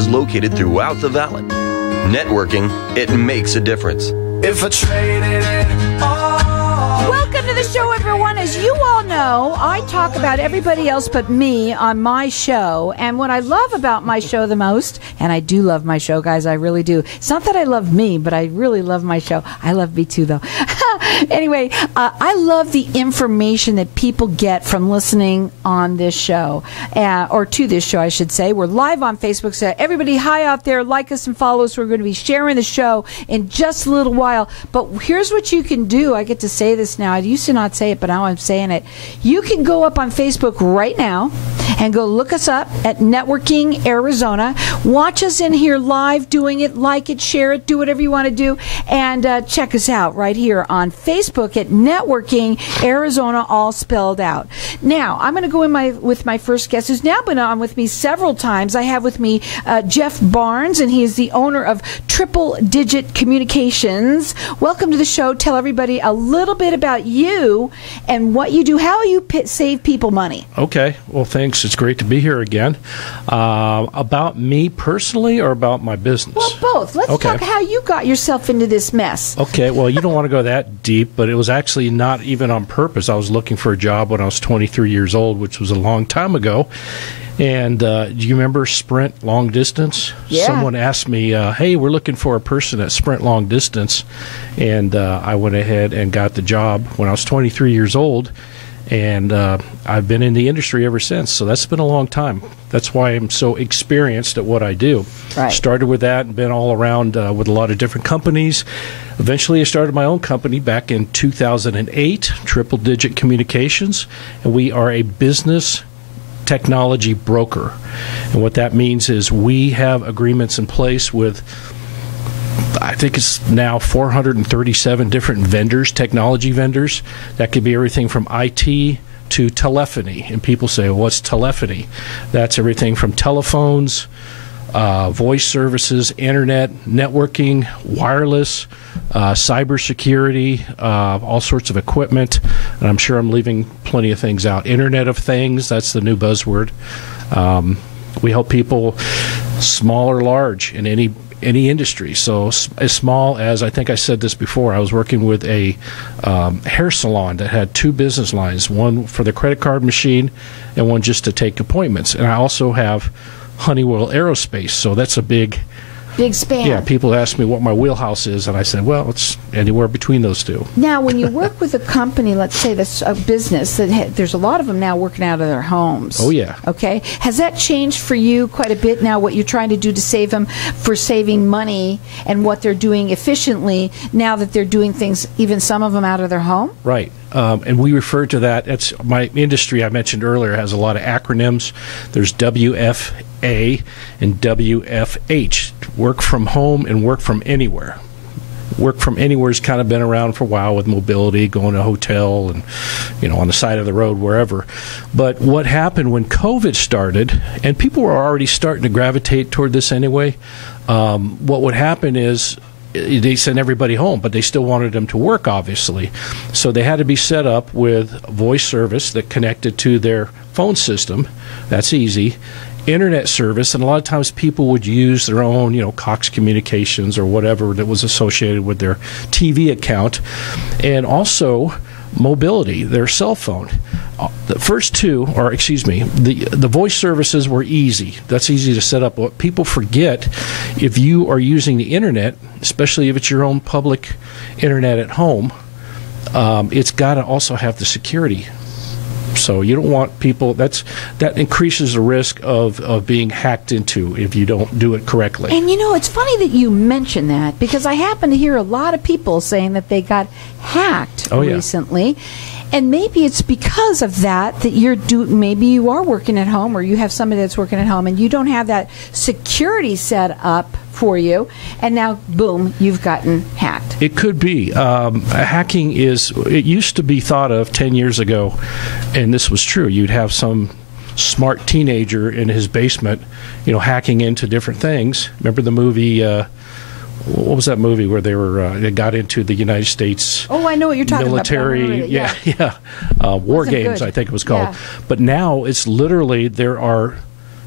offices located throughout the valley. Networking, it makes a difference. If I traded it all. Welcome to the show, everyone. As you all know, I talk about everybody else but me on my show. And what I love about my show the most, and I do love my show, guys, I really do. It's not that I love me, but I really love my show. I love me too, though. Anyway, I love the information that people get from listening on this show, or to this show, I should say. We're live on Facebook, so everybody hi out there, like us and follow us. We're going to be sharing the show in just a little while. But here's what you can do. I get to say this now. I used to not say it, but now I'm saying it. You can go up on Facebook right now and go look us up at Networking Arizona. Watch us in here live doing it, like it, share it, do whatever you want to do, and check us out right here on Facebook at Networking Arizona, all spelled out. Now, I'm going to go in with my first guest, who's now been on with me several times. I have with me Jeff Barnes, and he is the owner of Triple Digit Communications. Welcome to the show. Tell everybody a little bit about you and what you do, how you save people money. Okay. Well, thanks. It's great to be here again. About me personally or about my business? Well, both. Let's talk how you got yourself into this mess. Okay. Well, you don't want to go that deep, but it was actually not even on purpose. I was looking for a job when I was 23 years old, which was a long time ago. And do you remember Sprint Long Distance? Yeah. Someone asked me, hey, we're looking for a person at Sprint Long Distance. And I went ahead and got the job when I was 23 years old. And I've been in the industry ever since. So that's been a long time. That's why I'm so experienced at what I do. Right. Started with that and been all around with a lot of different companies. Eventually, I started my own company back in 2008, Triple Digit Communications. And we are a business technology broker. And what that means is we have agreements in place with, I think it's now 437 different vendors, technology vendors. That could be everything from IT to telephony. And people say, well, what's telephony? That's everything from telephones, voice services, internet, networking, wireless, cybersecurity, all sorts of equipment. And I'm sure I'm leaving plenty of things out. Internet of Things, that's the new buzzword. We help people small or large in any industry. So as small as, I think I said this before, I was working with a hair salon that had two business lines, one for the credit card machine and one just to take appointments. And I also have Honeywell Aerospace, so that's a big span. Yeah, people ask me what my wheelhouse is, and I said, well, it's anywhere between those two. Now, when you work with a company, let's say that's a business, there's a lot of them now working out of their homes. Oh, yeah. Okay. Has that changed for you quite a bit now, what you're trying to do to save them for saving money and what they're doing efficiently now that they're doing things, even some of them out of their home? Right. And we refer to that, it's my industry I mentioned earlier has a lot of acronyms. There's WFA and WFH, work from home and work from anywhere. Work from anywhere has kind of been around for a while with mobility, going to a hotel and, on the side of the road, wherever. But what happened when COVID started, and people were already starting to gravitate toward this anyway, what would happen is they sent everybody home, but they still wanted them to work, obviously. So they had to be set up with voice service that connected to their phone system. That's easy. Internet service, and a lot of times people would use their own, Cox Communications or whatever that was associated with their TV account, and also mobility, their cell phone. The first two, the voice services were easy. That's easy to set up. What people forget, if you are using the internet, especially if it's your own public internet at home, it's got to also have the security. So you don't want people, that increases the risk of being hacked into if you don't do it correctly. And it's funny that you mention that, because I happen to hear a lot of people saying that they got hacked recently. And maybe it's because of that maybe you are working at home, or you have somebody that's working at home and you don't have that security set up for you, and now, boom, you've gotten hacked. It could be. Hacking it used to be thought of 10 years ago, and this was true. You'd have some smart teenager in his basement, hacking into different things. Remember the movie, what was that movie where they got into the United States? Oh, I know what you're talking military, about. War Games, I think it was called. Yeah. But now it's literally, there are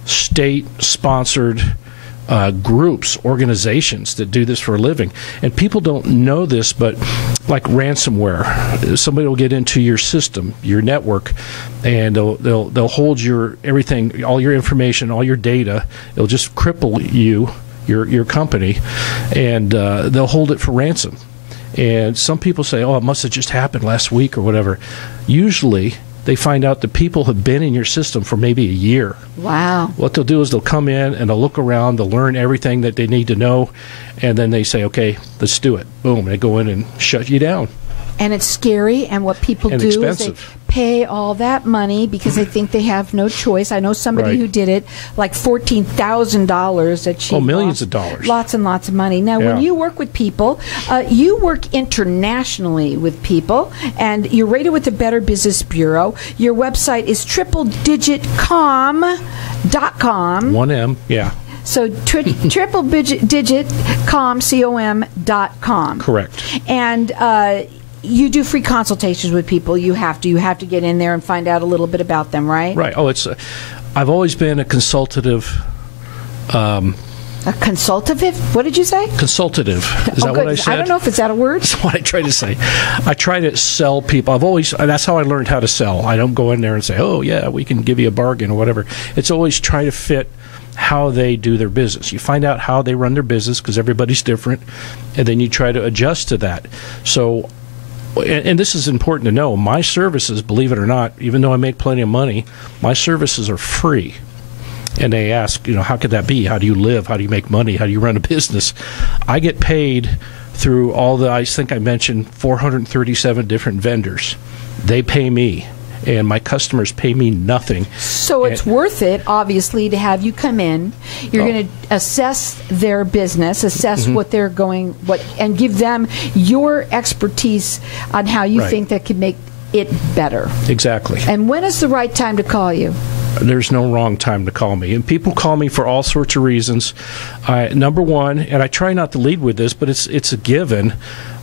state-sponsored groups, organizations that do this for a living. And people don't know this, but like ransomware, somebody will get into your system, your network, and they'll hold your everything, all your information, all your data. It'll just cripple you, your company, and they'll hold it for ransom. And some people say, oh, it must have just happened last week or whatever. Usually, they find out that people have been in your system for maybe a year. Wow. What they'll do is they'll come in and they'll look around, they'll learn everything that they need to know, and then they say, okay, let's do it. Boom, they go in and shut you down. And it's scary, and what people And do expensive. is they pay all that money because they think they have no choice. I know somebody Right. who did it, like $14,000 that she millions lost. of dollars. Lots and lots of money. Now, Yeah. when you work with people, you work internationally with people, and you're rated with the Better Business Bureau. Your website is tripledigitcom.com. 1M, yeah, So tripledigitcom.com. correct. And you do free consultations with people. You have to get in there and find out a little bit about them, right? Right. Oh, I've always been a consultative. A consultative? What did you say? Consultative. Is that what I said? I don't know if it's that a word. That's what I try to say. I try to sell people. That's how I learned how to sell. I don't go in there and say, oh, yeah, we can give you a bargain or whatever. It's always try to fit how they do their business. You find out how they run their business because everybody's different, and then you try to adjust to that. So, and this is important to know, my services, believe it or not, even though I make plenty of money, my services are free. And they ask, how could that be? How do you live? How do you make money? How do you run a business? I get paid through I think I mentioned 437 different vendors. They pay me, and my customers pay me nothing. So it's worth it, obviously, to have you come in. You're going to assess their business, assess what they're going, and give them your expertise on how you Right. think that could make it better. Exactly. And when is the right time to call you? There's no wrong time to call me. And people call me for all sorts of reasons. Number one, and I try not to lead with this, but it's a given.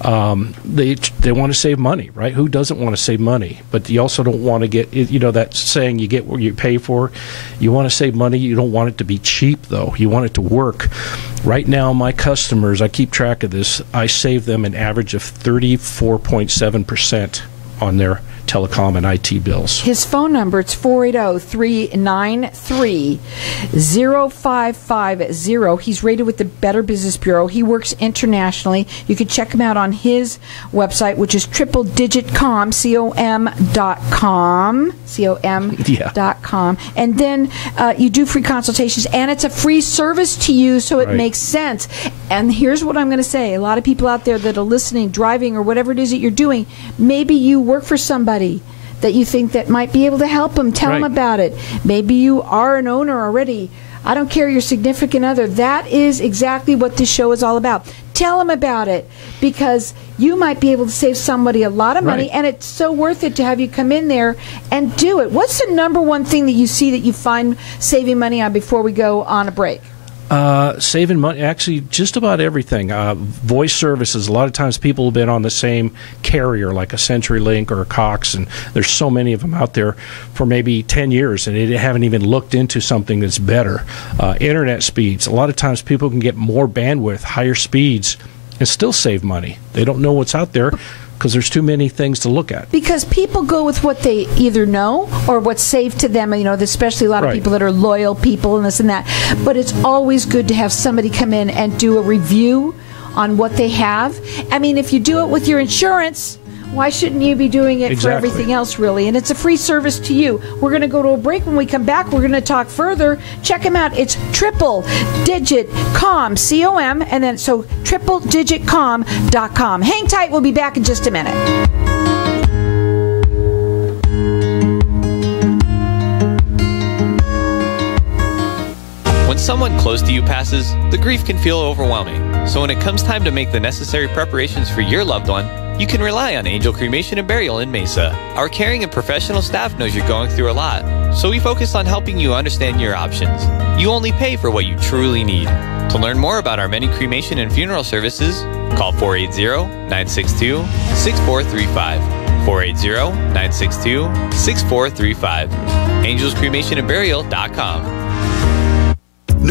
They want to save money, right? Who doesn't want to save money? But you also don't want to get, that saying, you get what you pay for. You want to save money. You don't want it to be cheap, though. You want it to work. Right now, my customers, I keep track of this, I save them an average of 34.7% on their telecom and IT bills. His phone number, it's 480-393-0550. He's rated with the Better Business Bureau. He works internationally. You can check him out on his website, which is tripledigitcom, com. Com. And then you do free consultations, and it's a free service to you, so it Right. makes sense. And here's what I'm going to say. A lot of people out there that are listening, driving, or whatever it is that you're doing, maybe you work for somebody that you think that might be able to help them. Tell them Right. about it. Maybe you are an owner already. I don't care, your significant other. That is exactly what this show is all about. Tell them about it, because you might be able to save somebody a lot of money, Right. and it's so worth it to have you come in there and do it. What's the number one thing that you see that you find saving money on before we go on a break? Saving money, actually, just about everything. Voice services. A lot of times people have been on the same carrier, like a CenturyLink or a Cox, and there's so many of them out there for maybe 10 years, and they haven't even looked into something that's better. Internet speeds. A lot of times people can get more bandwidth, higher speeds, and still save money. They don't know what's out there because there's too many things to look at. Because people go with what they either know or what's safe to them. Especially a lot of Right. people that are loyal people and this and that. But it's always good to have somebody come in and do a review on what they have. I mean, if you do it with your insurance, why shouldn't you be doing it for Exactly. everything else, really? And it's a free service to you. We're going to go to a break. When we come back, we're going to talk further. Check him out. It's tripledigitcom, C-O-M, and then so tripledigitcom.com. Hang tight. We'll be back in just a minute. When someone close to you passes, the grief can feel overwhelming. So when it comes time to make the necessary preparations for your loved one, you can rely on Angel Cremation and Burial in Mesa. Our caring and professional staff knows you're going through a lot, so we focus on helping you understand your options. You only pay for what you truly need. To learn more about our many cremation and funeral services, call 480-962-6435. 480-962-6435. AngelsCremationandBurial.com.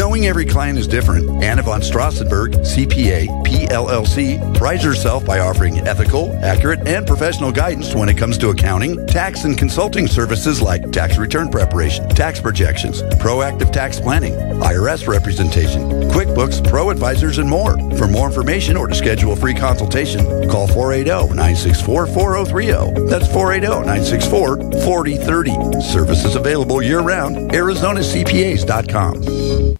Knowing every client is different, Anna von Strassenberg, CPA, PLLC, prides herself by offering ethical, accurate, and professional guidance when it comes to accounting, tax, and consulting services like tax return preparation, tax projections, proactive tax planning, IRS representation, QuickBooks, Pro Advisors, and more. For more information or to schedule a free consultation, call 480-964-4030. That's 480-964-4030. Services available year-round. ArizonaCPAs.com.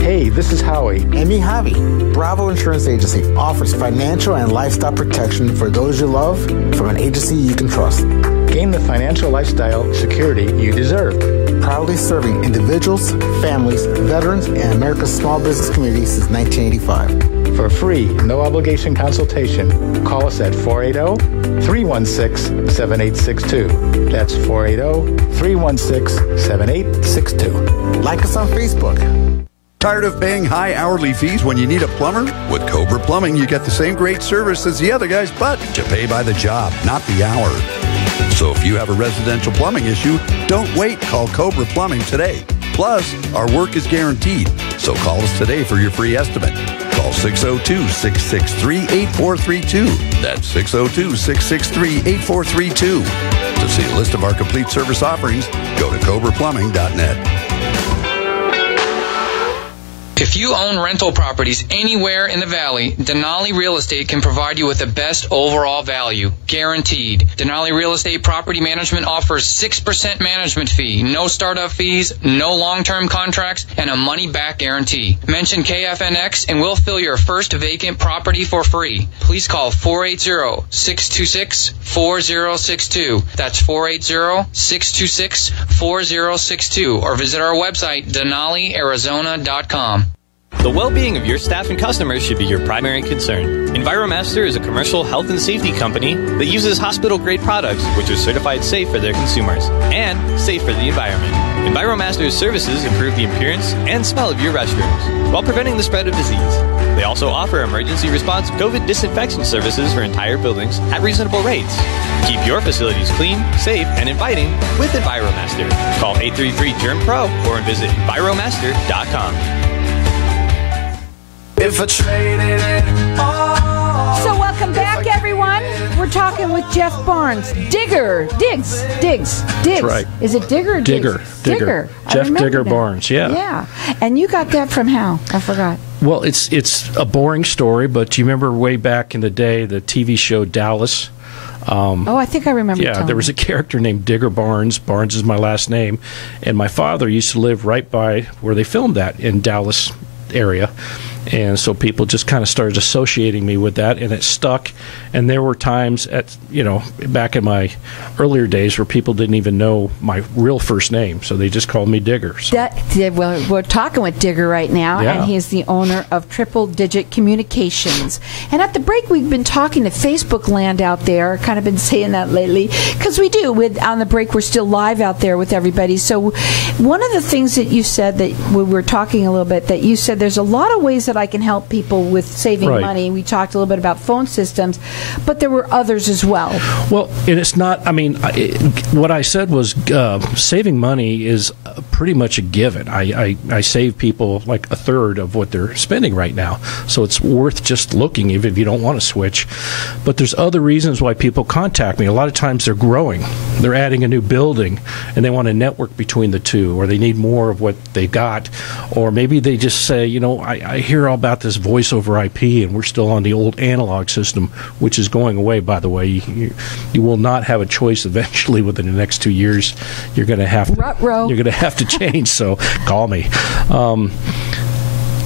Hey, this is Howie. And me, Javi. Bravo Insurance Agency offers financial and lifestyle protection for those you love from an agency you can trust. Gain the financial lifestyle security you deserve. Proudly serving individuals, families, veterans, and America's small business community since 1985. For a free, no-obligation consultation, call us at 480-316-7862. That's 480-316-7862. Like us on Facebook. Tired of paying high hourly fees when you need a plumber? With Cobra Plumbing, you get the same great service as the other guys, but you pay by the job, not the hour. So if you have a residential plumbing issue, don't wait. Call Cobra Plumbing today. Plus, our work is guaranteed. So call us today for your free estimate. Call 602-663-8432. That's 602-663-8432. To see a list of our complete service offerings, go to cobraplumbing.net. If you own rental properties anywhere in the Valley, Denali Real Estate can provide you with the best overall value, guaranteed. Denali Real Estate Property Management offers 6% management fee, no startup fees, no long-term contracts, and a money-back guarantee. Mention KFNX and we'll fill your first vacant property for free. Please call 480-626-4062. That's 480-626-4062, or visit our website, DenaliArizona.com. The well-being of your staff and customers should be your primary concern. EnviroMaster is a commercial health and safety company that uses hospital-grade products which are certified safe for their consumers and safe for the environment. EnviroMaster's services improve the appearance and smell of your restrooms while preventing the spread of disease. They also offer emergency response COVID disinfection services for entire buildings at reasonable rates. Keep your facilities clean, safe, and inviting with EnviroMaster. Call 833-GERM-PRO or visit EnviroMaster.com. If I traded it all. So welcome back, everyone. We're talking with Jeff Barnes. Diggs. That's right. Is it Digger or Digger. Digger. Jeff Digger Barnes, yeah. Yeah. And you got that from how? I forgot. Well, it's a boring story, but do you remember way back in the day, the TV show Dallas? I think I remember. Yeah, there was a character named Digger Barnes. Barnes is my last name. And my father used to live right by where they filmed that in Dallas area. And so people just kind of started associating me with that, and it stuck. And there were times back in my earlier days where people didn't even know my real first name, so they just called me Digger. So. Well, we're talking with Digger right now, yeah. And he's the owner of Triple Digit Communications. And at the break, we've been talking to Facebook land out there, kind of been saying that lately, because we do. On the break, we're still live out there with everybody. So one of the things that you said that we were talking a little bit, that you said there's a lot of ways that I can help people with saving money. We talked a little bit about phone systems, but there were others as well. Well, and it's not, what I said was saving money is pretty much a given. I save people like a third of what they're spending right now, so it's worth just looking even if you don't want to switch. But there's other reasons why people contact me. A lot of times they're growing. They're adding a new building, and they want to network between the two, or they need more of what they got, or maybe they just say, I hear all about this voice over IP, and we're still on the old analog system, which is going away, by the way. You will not have a choice eventually within the next 2 years. You're going to have to change, so call me.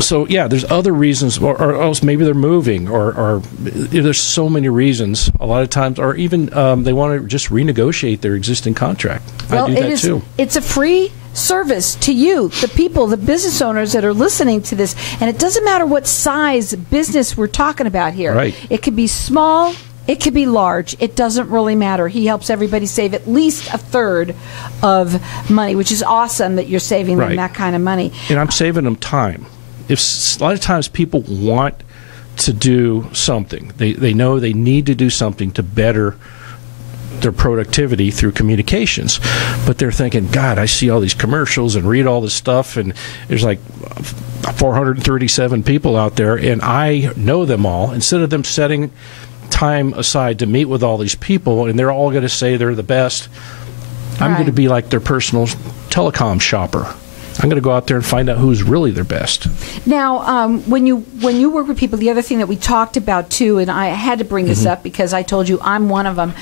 So, yeah, there's other reasons, or else maybe they're moving, or there's so many reasons a lot of times, or even they want to just renegotiate their existing contract. Well, I do that too. It's a free service to you, the people, the business owners that are listening to this. And it doesn't matter what size business we're talking about here. Right. It could be small. It could be large. It doesn't really matter. He helps everybody save at least a third of money, which is awesome that you're saving them that kind of money. And I'm saving them time. A lot of times people want to do something. They know they need to do something to better their productivity through communications. But they're thinking, God, I see all these commercials and read all this stuff, and there's like 437 people out there, and I know them all. Instead of them setting time aside to meet with all these people, and they're all going to say they're the best, I'm going to be like their personal telecom shopper. I'm going to go out there and find out who's really their best. Now, when you work with people, the other thing that we talked about too, and I had to bring this up because I told you I'm one of them,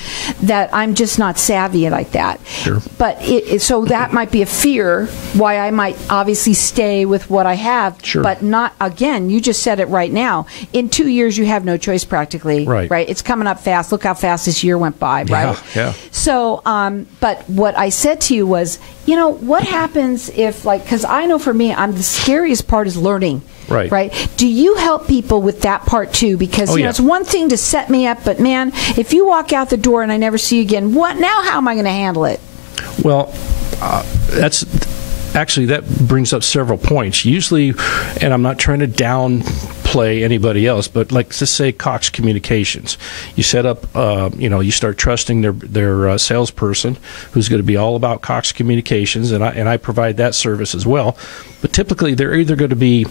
that I'm just not savvy like that. Sure. But so that might be a fear why I might obviously stay with what I have. Sure. But not, again, you just said it right now. In 2 years, you have no choice practically. Right. It's coming up fast. Look how fast this year went by, right? Yeah. So, but what I said to you was, what happens if, because I know for me, the scariest part is learning. Right. Do you help people with that part too? Because it's one thing to set me up, but man, if you walk out the door and I never see you again, how am I going to handle it? Well, that brings up several points. Usually, and I'm not trying to downplay anybody else, but let's say Cox Communications. You set up, you start trusting their salesperson, who's going to be all about Cox Communications, and I provide that service as well. But typically, they're either going to be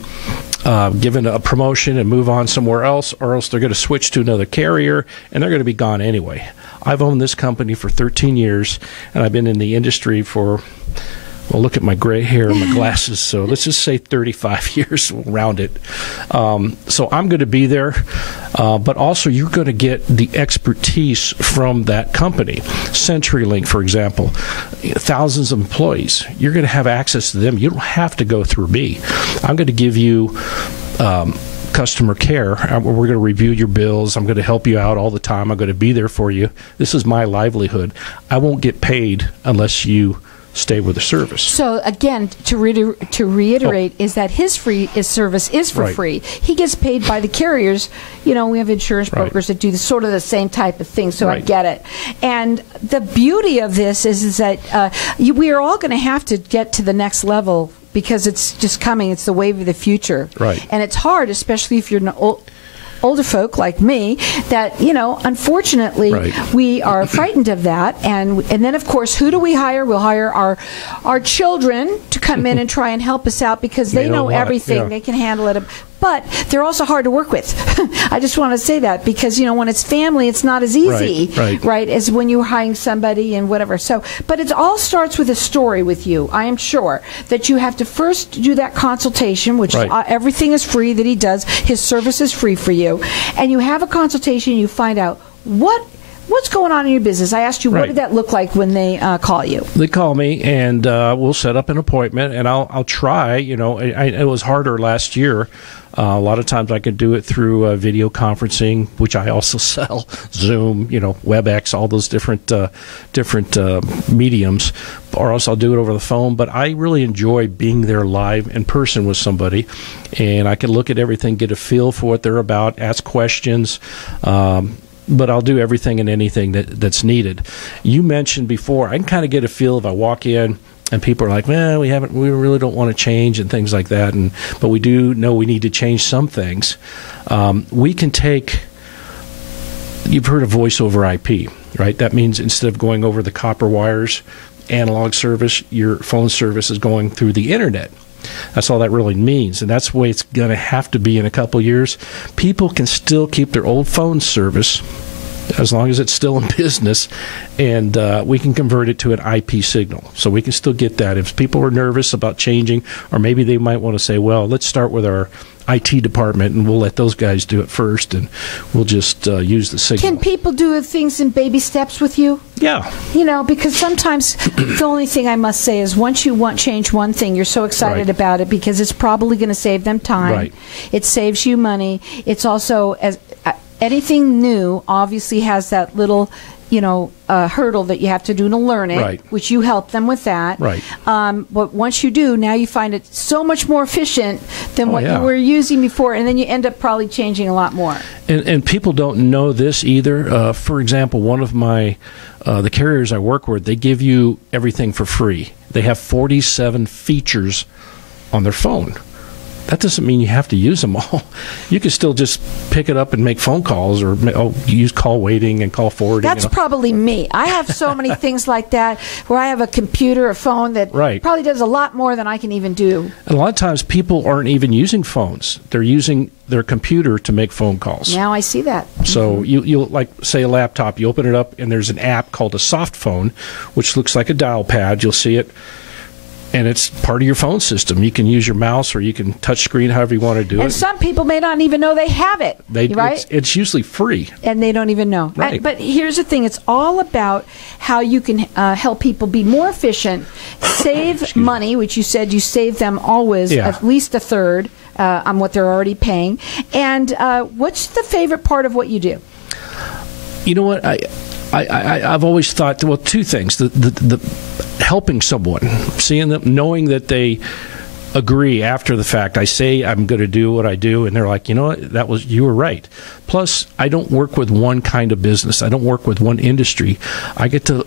given a promotion and move on somewhere else, or else they're going to switch to another carrier, and they're going to be gone anyway. I've owned this company for 13 years, and I've been in the industry for, well, look at my gray hair and my glasses, so let's just say 35 years, we'll round it. So I'm going to be there, but also you're going to get the expertise from that company. CenturyLink, for example, thousands of employees. You're going to have access to them. You don't have to go through me. I'm going to give you customer care. We're going to review your bills. I'm going to help you out all the time. I'm going to be there for you. This is my livelihood. I won't get paid unless you stay with the service. So again, to reiterate, is that his service is for free. He gets paid by the carriers. We have insurance brokers that do sort of the same type of thing, so I get it. And the beauty of this is that we are all going to have to get to the next level, because it's just coming. It's the wave of the future. Right. And it's hard, especially if you're older folk like me, that unfortunately we are frightened of that, and then of course, who do we hire? We'll hire our children to come in and try and help us out, because they know everything. They can handle it. But they're also hard to work with. I just want to say that, because when it's family, it's not as easy, right, as when you're hiring somebody and whatever. So, but it all starts with a story with you. I am sure that you have to first do that consultation, which everything is free that he does. His service is free for you, and you have a consultation. You find out what's going on in your business. I asked you, what did that look like when they call you? They call me, and we'll set up an appointment, and I'll try. It was harder last year. A lot of times I could do it through video conferencing, which I also sell, Zoom, WebEx, all those different mediums, or else I'll do it over the phone. But I really enjoy being there live in person with somebody, and I can look at everything, get a feel for what they're about, ask questions. But I'll do everything and anything that's needed. You mentioned before, I can kind of get a feel if I walk in and people are like, well, we really don't want to change and things like that. But we do know we need to change some things. We can take, you've heard of voice over IP, right? That means instead of going over the copper wires, analog service, your phone service is going through the internet. That's all that really means, and that's the way it's going to have to be in a couple years. People can still keep their old phone service as long as it's still in business, and we can convert it to an IP signal. So we can still get that. If people are nervous about changing, or maybe they might want to say, well, let's start with our IT department, and we'll let those guys do it first, and we'll just use the signal. Can people do things in baby steps with you? Yeah. Because sometimes the only thing I must say is once you change one thing, you're so excited about it because it's probably going to save them time. Right. It saves you money. It's also, anything new obviously has that little hurdle that you have to do to learn it, which you help them with that. Right. But once you do, now you find it so much more efficient than what you were using before, and then you end up probably changing a lot more. And people don't know this either. For example, one of my the carriers I work with, they give you everything for free. They have 47 features on their phone. that doesn't mean you have to use them all. You can still just pick it up and make phone calls or use call waiting and call forwarding. That's probably me. I have so many things like that where I have a computer, a phone that probably does a lot more than I can even do. And a lot of times people aren't even using phones. They're using their computer to make phone calls. Now I see that. So you'll like, say, a laptop, you open it up and there's an app called a soft phone, which looks like a dial pad. You'll see it. And it's part of your phone system. You can use your mouse or you can touch screen however you want to do it. And some people may not even know they have it, right? It's usually free. And they don't even know. Right. But here's the thing. It's all about how you can help people be more efficient, save money, which you said you save them always at least a third on what they're already paying. And what's the favorite part of what you do? You know what? I've always thought, well, two things. The helping someone, seeing them, knowing that they agree after the fact. I say I'm going to do what I do, and they're like, you know what, you were right. Plus, I don't work with one kind of business. I don't work with one industry. I get to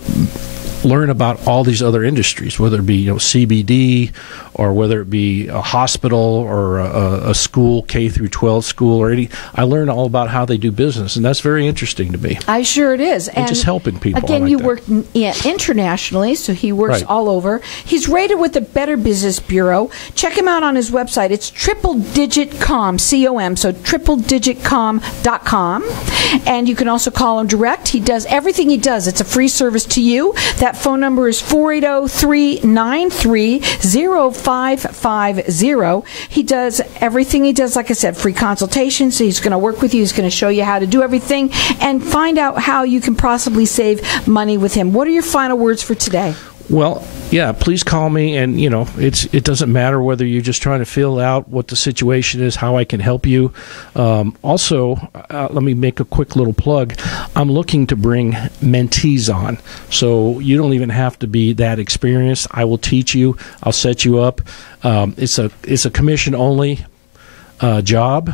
learn about all these other industries, whether it be CBD or whether it be a hospital or a school, K through 12 school, or any. I learn all about how they do business, and that's very interesting to me. I sure it is. And just helping people. Again, you work internationally, so he works all over. He's rated with the Better Business Bureau. Check him out on his website. It's tripledigitcom, C-O-M, so tripledigitcom.com. And you can also call him direct. He does everything he does. It's a free service to you. That phone number is 480-393-0550. He does everything he does, like I said, free consultations. So he's going to work with you. He's going to show you how to do everything and find out how you can possibly save money with him. What are your final words for today? Well, yeah, please call me, and it doesn't matter whether you're just trying to fill out what the situation is, how I can help you. Also, let me make a quick little plug. I'm looking to bring mentees on, so you don't even have to be that experienced. I will teach you. I'll set you up. It's a commission only job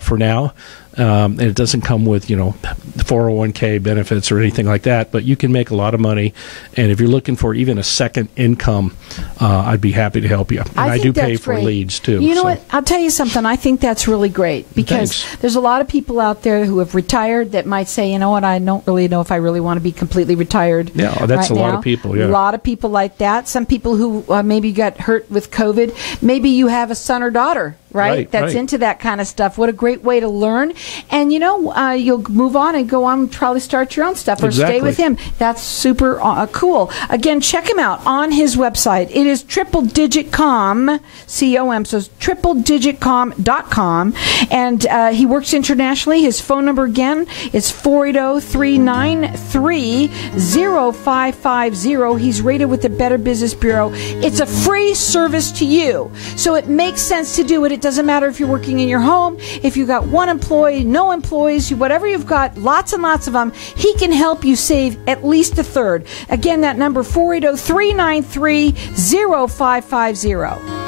for now. And it doesn't come with 401k benefits or anything like that, but you can make a lot of money. And if you're looking for even a second income, I'd be happy to help you. And I do pay for leads too. You know what? I'll tell you something. I think that's really great because there's a lot of people out there who have retired that might say, you know what, I don't really know if I really want to be completely retired. Yeah, that's a lot of people. Yeah, a lot of people like that. Some people who maybe got hurt with COVID. Maybe you have a son or daughter. That's into that kind of stuff. What a great way to learn. And, you'll move on and go on and probably start your own stuff or stay with him. That's super cool. Again, check him out on his website. It is tripledigitcom, C-O-M, so it's tripledigitcom.com. And he works internationally. His phone number, again, is 480-393-0550. He's rated with the Better Business Bureau. It's a free service to you. So it makes sense to do it. It doesn't matter if you're working in your home, if you've got one employee, no employees, whatever you've got, lots and lots of them, he can help you save at least a third. Again, that number, 480-393-0550.